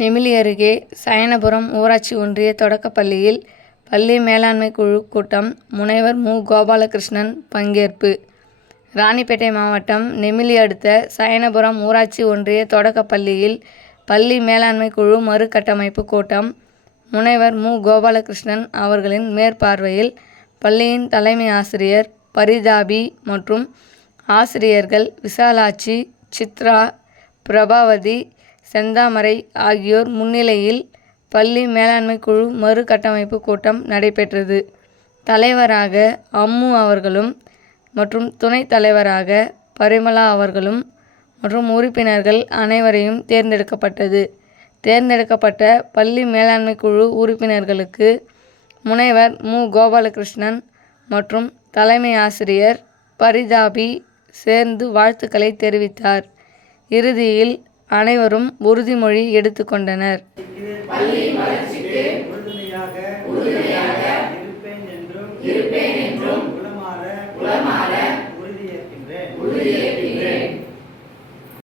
நெமிலி அருகே சயனபுரம் ஊராட்சி ஒன்றிய தொடக்கப்பள்ளியில் பள்ளி மேலாண்மை குழு கூட்டம். முனைவர் மு. கோபாலகிருஷ்ணன் பங்கேற்பு. ராணிப்பேட்டை மாவட்டம் நெமிலி அடுத்த சயனபுரம் ஊராட்சி ஒன்றிய தொடக்கப்பள்ளியில் பள்ளி மேலாண்மை குழு மறுகட்டமைப்பு கூட்டம் முனைவர் மு. கோபாலகிருஷ்ணன் அவர்களின் மேற்பார்வையில் பள்ளியின் தலைமை ஆசிரியர் பரிதாபி மற்றும் ஆசிரியர்கள் விசாலாட்சி, சித்ரா, பிரபாவதி, செந்தாமரை ஆகியோர் முன்னிலையில் பள்ளி மேலாண்மை குழு மறுகட்டமைப்பு கூட்டம் நடைபெற்றது. தலைவராக அம்மு அவர்களும் மற்றும் துணைத் தலைவராக பரிமளா அவர்களும் மற்றும் உறுப்பினர்கள் அனைவரையும் தேர்ந்தெடுக்கப்பட்டது. தேர்ந்தெடுக்கப்பட்ட பள்ளி மேலாண்மை குழு உறுப்பினர்களுக்கு முனைவர் மு. கோபாலகிருஷ்ணன் மற்றும் தலைமை ஆசிரியர் பரிதாபி சேர்ந்து வாழ்த்துக்களை தெரிவித்தார். இறுதியில் அனைவரும் உறுதிமொழி எடுத்துக்கொண்டனர். உறுதுணையாக இருப்பேன் என்றும்